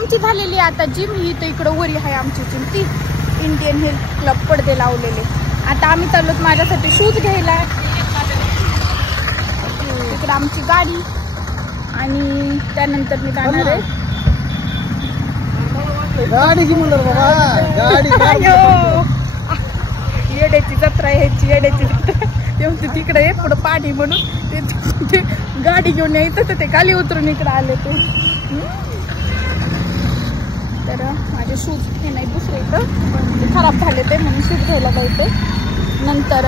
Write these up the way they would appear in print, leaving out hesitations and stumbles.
आमची झालेली आता जिम. ही तर इकडं वरी आहे आमची जिम, ती इंडियन हेल्थ क्लब पडदे लावलेले. आता आम्ही चाललो माझ्यासाठी शूज घ्यायला. इकडं आमची गाडी आणि त्यानंतर मी जाणार आहे गाडी घेऊन गाडी येड्याची जत्रा ह्याची येड्याची जत्रा एवढी तिकडे आहे पुढं पाणी म्हणून ते गाडी घेऊन यायचं तर ते खाली उतरून इकडे आले ते. तर माझे शूज हे नाही दुसरे इकडं ते खराब झाले ते म्हणून शूज घ्यायला जायचं. नंतर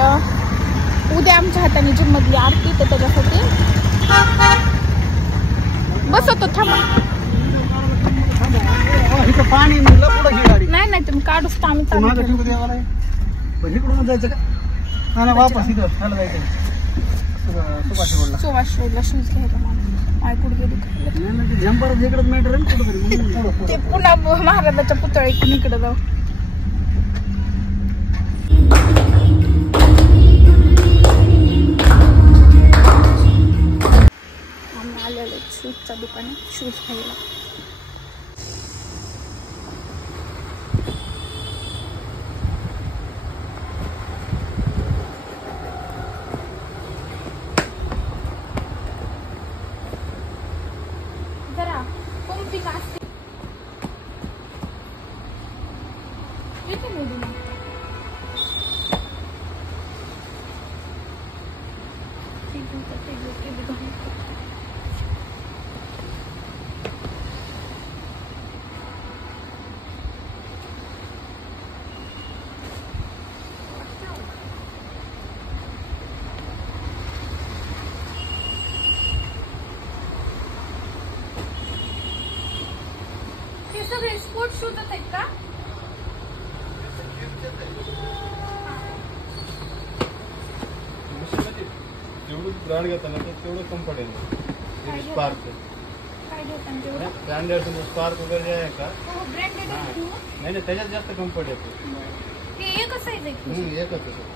उद्या आमच्या हाताने जिम मधली आरती तर त्याच्यासाठी बसतो. थांबा पाणी नाही नाही तुम्ही काढूच तर आम्ही इकडून जायचं का वापस इथं जायचं सुभाष रोडला शूज घ्यायला मला कुठे गेली जंपर इकडे मॅटर आहे ते पुन्हा महाराजाच्या पुतळा इकडून इकडे जाऊ. आम्ही आलेलो शूजच्या दुकानात शूज घ्यायला. सगळे स्पोर्ट्स शूज आहेत का? जेवढं ब्रँड घेताना तेवढं कम्फर्टेबल. स्पार्क काय घेताना तेवढं ब्रँडेड स्पार्क वगैरे जे आहे का ब्रँडेड नाही त्याच्यात जास्त कम्फर्ट येतो. हे एकच साईज आहे एकच जास्त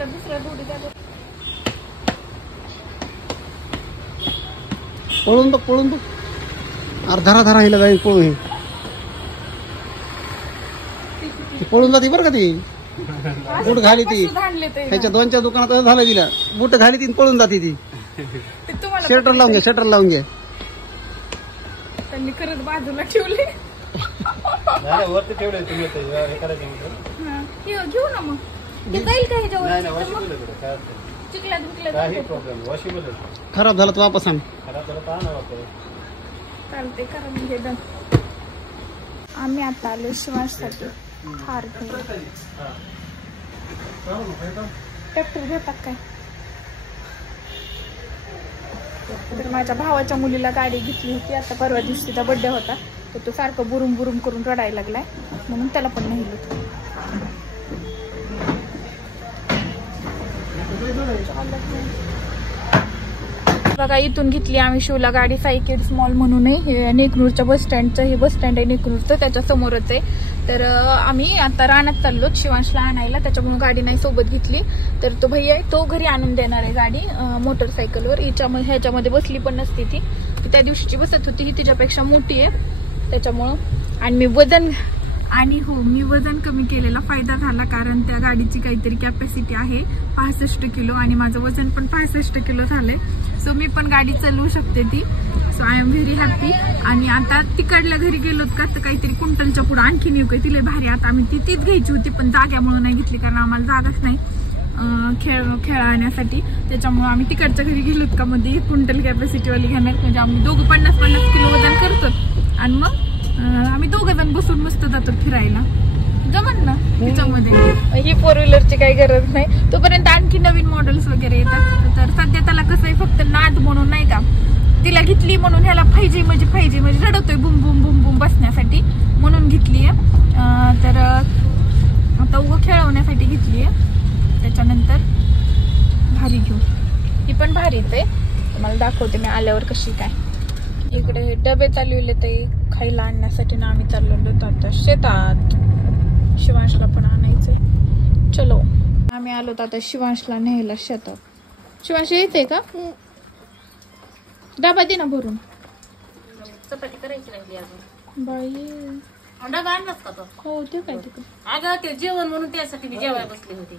दुसऱ्या जोडी पळून बघ अर्धा धारा हिला जाईल पळून पळून जाते बरं का ती बूट घाली ती त्याच्या 2-4 दुकानात झालं तिला बूट घाली ती पळून जाते ती. शटर लावून घे त्यांनी करत बाजूला ठेवले वरती ठेवले तुम्ही घेऊ ना मग ते जाईल का ह्याच्यावर खराब झालं तर वापस आण. चालते करा म्हणजे डन. आम्ही आता आलो शिवासाठी हार ट्रॅक्टर घेतात काय. तर माझ्या भावाच्या मुलीला गाडी घेतली होती आता परवा दिवशी तिचा बर्थडे होता तर तो सारखं बुरुम बुरुम करून रडायला लागलाय म्हणून त्याला पण नेलं. बघा इथून घेतली आम्ही शिवला गाडी साई किड्स मॉल म्हणून आहे नेकनूरच्या बस स्टँडचं. हे बस स्टँड आहे नेकनूरचं त्याच्या समोरच आहे. तर आम्ही आता रानात चाललो शिवांशला आणायला त्याच्यामुळे गाडी नाही सोबत घेतली. तर तो भैया आहे तो घरी आणून देणार आहे गाडी मोटरसायकलवर. ह्याच्यामध्ये बसली पण नसती ती त्या दिवशीची बसत होती ही तिच्यापेक्षा मोठी आहे त्याच्यामुळं. आणि मी वजन कमी केलेला फायदा झाला कारण त्या गाडीची काहीतरी कॅपॅसिटी आहे 65 किलो आणि माझं वजन पण 65 किलो झालंय. सो मी पण गाडी चालवू शकते ती. So I am very happy. आणि आता तिकडल्या घरी गेलोत का तर काहीतरी कुंटलच्या पुढे आणखी नेऊ काही तिला भारी. आता आम्ही तीच घ्यायची होती पण जाग्यामुळे नाही घेतली कारण आम्हाला जागाच नाही खेळण्यासाठी. त्याच्यामुळे आम्ही तिकडच्या घरी गेलोत का मध्ये कुंटल कॅपॅसिटीवाली घेणार म्हणजे आम्ही दोघं 50-50 किलो वजन करतो आणि मग आम्ही दोघं जण बसून मस्त जातो फिरायला जमन ना त्याच्यामध्ये. ही 4 व्हीलरची काही गरज नाही. तोपर्यंत आणखी नवीन मॉडेल्स वगैरे येतात. तर सध्या त्याला कसं आहे फक्त नाद म्हणून नाही का तिला घेतली म्हणून ह्याला पाहिजे म्हणजे रडतोय बुम बुम बुम बुम बसण्यासाठी म्हणून घेतली आहे. तर आता उभं खेळवण्यासाठी घेतली आहे. त्याच्यानंतर भारी घेऊ ही पण भारीच आहे. तुम्हाला दाखवते मी आल्यावर कशी काय इकडे डबे चालवले ते खायला आणण्यासाठी ना आम्ही चाललो होतो आता शेतात. शिवांशला पण आणायचंय. चलो आम्ही आलो आता शिवांशला न्यायला शेतात. शिवांश यायचंय का? डबा दे ना भरून. चपाती करायची राहिली अजून. बाई डबा आणलास का तो? हो ते काय तिकडे. अगं ते जेवण म्हणून त्यासाठी मी जेवायला बसले होते.